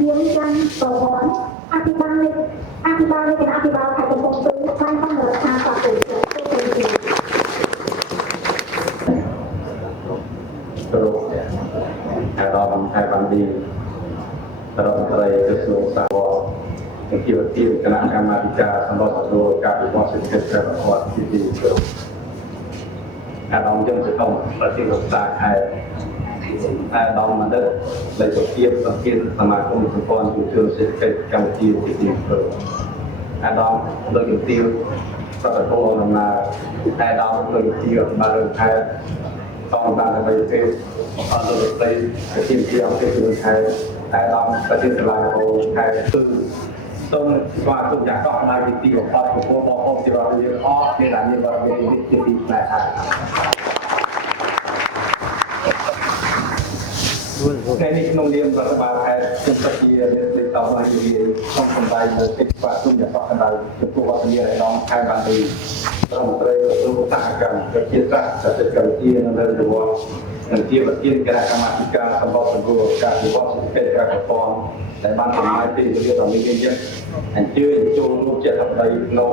មានចាំប្រព័ន្ធអភិបាលនៃគណៈអភិបាលខេត្តកំពង់ស្ពឺផ្សាយតាមរដ្ឋាភិបាលទៅអារម្មណ៍ខេត្តបានឌីរដ្ឋមន្ត្រីក្រសួងសាធារណសុខភាពគណៈកម្មាធិការសម្រាប់ទទួលការវិវត្តសេដ្ឋកិច្ចប្រព័ន្ធទីក្រុងអារម្មណ៍យើងសង្គមប្រតិបត្តិការខេត្តអារម្មណ៍មកដល់លេខភាពសង្គមសមាគមសម្ព័ន្ធជួនសេដ្ឋកិច្ចកម្ពុជាទីក្រុងអារម្មណ៍លើកទីប្រតិបត្តិដំណើរអារម្មណ៍លើកទីមករឿងខេត្តតងបានទៅពេលអត់លើទៅជាអង្គភាពខេត្តតែដល់ប្រទេសឡាវខេត្តគឺសូមស្វាគមន៍យ៉ាងកក់ក្ដៅពីទីបំផុតចំពោះបងប្អូនជារដ្ឋយើងអស់មានអាយុវត្តមានជាទីផ្នែកហើយថ្ងៃនេះក្នុងនាមរដ្ឋបាលខេត្តខ្ញុំពិតជាមានសេចក្ដីតបនិយាយក្នុងសម្ដែងនៅសេចក្ដីស្វាគមន៍យ៉ាងកក់ក្ដៅចំពោះវត្តមានឯកឧត្តមខេត្តបានទីរដ្ឋមន្ត្រីក្រសួងឧស្សាហកម្មប្រជាសាស្ត្រសិទ្ធិកម្មជានៅលើរវល់និងជាប្រធានគណៈកម្មាធិការសម្របសម្រួលការវិវត្តសេដ្ឋកិច្ចក្រៅប្រព័ន្ធដែលបានចំណាយពេលវេលាដ៏មានយើងអញ្ជើញចូលរួមជាអធិបតីក្នុង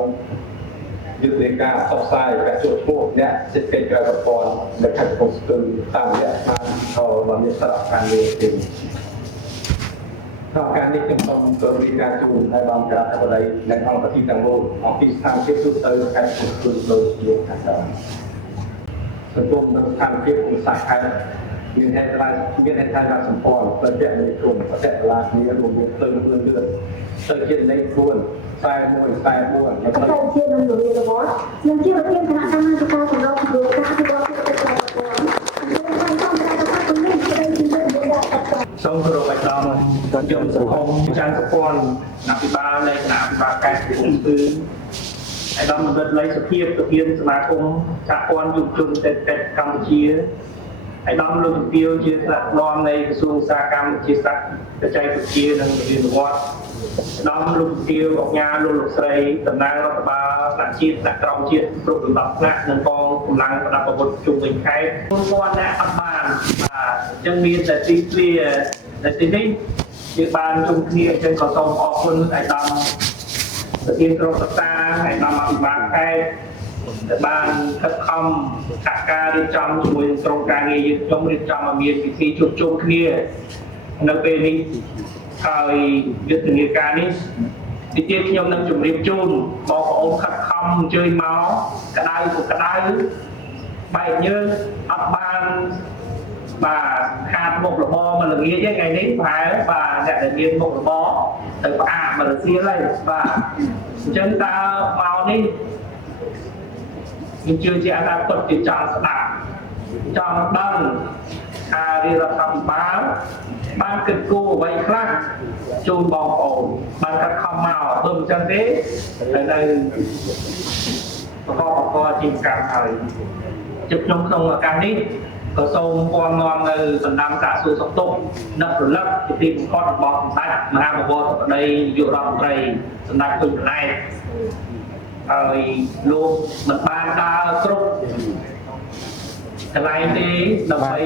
យុទ្ធនាការផ្សព្វផ្សាយការជួបឈ្មោះអ្នកសេដ្ឋកិច្ចក្រៅប្រព័ន្ធនៅខេត្តកំពង់ស្ពឺតាមរយៈស្ថានភាពដ៏មានសារៈសំខាន់មួយទៀតក្នុងការនេះខ្ញុំសូមគោរពការជួបហើយបងក្រាបអធិបតីនិងអង្គប្រតិទាំងមូលអំពីស្ថានភាពទូទៅខេត្តកំពង់ស្ពឺដូចជាខាងដើមសង្គមនៅស្ថានភាពឧស្សាហកម្មមានហេតុការណ៍សម្ព័ន្ធប្រតិបត្តិគុំប្រតិបត្តិគ្នារួមមានទៅលឿនទៅជាលេខ4 41 44នៅក្នុងជានឹងលឿនរបស់និងជាប្រធានគណៈកម្មាធិការសម្របសម្រួលការអភិវឌ្ឍសេដ្ឋកិច្ចក្រៅប្រព័ន្ធសូមគោរពឲ្យដល់ខ្ញុំសង្គមចាន់សព័ន្ធអភិបាលនៃគណៈអភិបាលខេត្តកំពង់ស្ពឺឯកឧត្តមបណ្ឌិតលេខសុភាពប្រធានសមាគមសហព័ន្ធយុវជនសេដ្ឋកិច្ចកម្ពុជាឯកឧត្តមលោកជំទាវជាថ្នាក់ដឹកនាំនៃក្រសួងឧស្សាហកម្មវិទ្យាសាស្ត្របច្ចេកវិទ្យានិងវិទ្យាវត្តឧត្តមលោកជំទាវអង្គការលោកស្រីតំណាងរដ្ឋបាលថ្នាក់ជាតិថ្នាក់ក្រោមជាតិគ្រប់លំដាប់ថ្នាក់និងកងកម្លាំងប្រដាប់អាវុធជុំវិញខេត្ត1000នាក់អត់បានបាទអញ្ចឹងមានតែទីធ្លាតែទីនេះយើងបានជុំគ្នាអញ្ចឹងក៏សូមអរគុណឯកឧត្តមប្រធានក្រុមប្រឹក្សាឯកឧត្តមអភិបាលខេត្តដែលបានខិតខំសហការរៀបចំជាមួយក្រុមការងារយើងខ្ញុំរៀបចំឲ្យមានពិធីជួបជុំគ្នានៅពេលនេះហើយយុទ្ធនាការនេះទីទៀតខ្ញុំនឹងជម្រាបជូនបងប្អូនខិតខំអញ្ជើញមកក្តៅក៏ក្តៅបែកញើសអត់បានបាទខាតមុខរបរមកល្ងាចទេថ្ងៃនេះប្រហែលបាទអ្នកដែលមានមុខរបរទៅផ្អាកមករសៀលហើយបាទអញ្ចឹងតើមកនេះខ្ញុំជឿជាក់ថាពិតជាចង់ស្ដាប់ចង់ដឹងថារដ្ឋាភិបាលបានគិតគូរអ្វីខ្លះជូនបងប្អូនបានកាត់ខំមកបើមិនចឹងទេនៅបង្កជាកម្មហើយជិបខ្ញុំក្នុងឱកាសនេះក៏សូមពំនាំនៅបណ្ដាំសាកសួរសុខទុក្ខនឹករលឹកពីទីបំផុតរបស់សម្ដេចមហាបវរធិបតីនាយករដ្ឋមន្ត្រីសម្ដេចហ៊ុនម៉ាណែតហើយលោកមិនបានដើរគ្រប់កន្លែងទេដើម្បី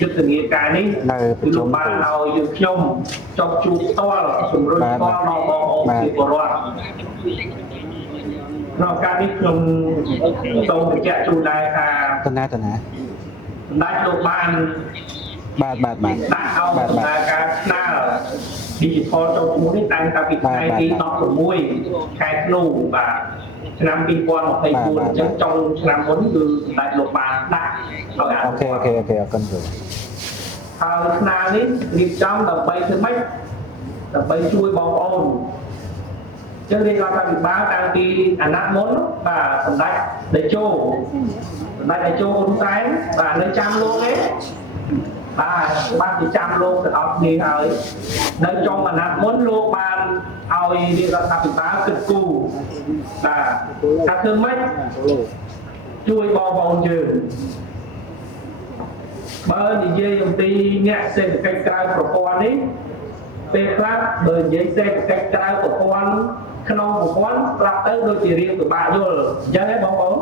យុទ្ធនាការនេះគឺលោកបានឲ្យយើងខ្ញុំចុះជួបផ្ទាល់ជំរុញផ្ទាល់ដល់បងប្អូនប្រជាពលរដ្ឋក្នុងការនេះខ្ញុំសូមបញ្ជាក់ជូនដែរថាតណាសម្ដេចលោកបានបាទដាក់ឲ្យដំណើរការស្នើ Digital ចូលឈ្មោះនេះតាំងពីថ្ងៃទី16ខែធ្នូបាទឆ្នាំ2024អញ្ចឹងចុងឆ្នាំមុនគឺសម្ដេចលោកបានដាក់ឲ្យអូខេអរគុណគ្រូហើយស្នើនេះរៀបចំដើម្បីធ្វើម៉េចដើម្បីជួយបងប្អូនចឹងរាជរដ្ឋាភិបាលតាំងពីអាណត្តិមុនបាទសម្ដេចតេជោហ៊ុនសែនបាទនៅចាំលោកទេបាទបានទៅចាំលោកទាំងអស់គ្នាហើយនៅចុងអាណត្តិមុនលោកបានឲ្យរាជរដ្ឋាភិបាលគិតគូរបាទថាធ្វើម៉េចជួយបងប្អូនយើងបើនិយាយអំពីអ្នកសេដ្ឋកិច្ចក្រៅប្រព័ន្ធនេះពេលខ្លះបើនិយាយសេដ្ឋកិច្ចក្រៅប្រព័ន្ធក្នុងប្រព័ន្ធប្រាប់ទៅដូចជារៀងពិបាកយល់អញ្ចឹងហ៎បងប្អូន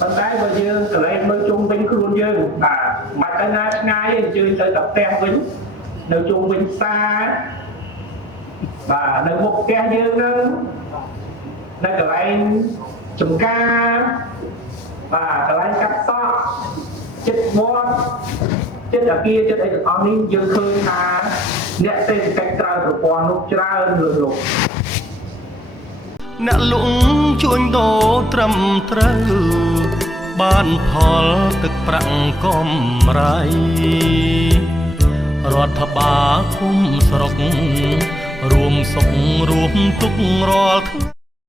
ប៉ុន្តែបើយើងកន្លែងមើលជុំវិញខ្លួនយើងបាទមិនទៅណាឆ្ងាយទេអញ្ជើញទៅតែផ្ទះវិញ នៅជុំវិញផ្សារបាទនៅមុខផ្ទះយើងហ្នឹងនៅកន្លែងចំការបាទកន្លែងកាត់សក់ចិត្តវត្តចិត្តអាគារចិត្តអីទាំងអស់នេះយើងឃើញថាអ្នកសេដ្ឋកិច្ចក្រៅប្រព័ន្ធនោះច្រើនលើសលោក អ្នកលក់ជួញដូរត្រឹមត្រូវបានផលទឹកប្រាក់កំរៃរដ្ឋបាលគុំស្រុករួមសុខរួមទុក្ខរាល់ថ្ងៃ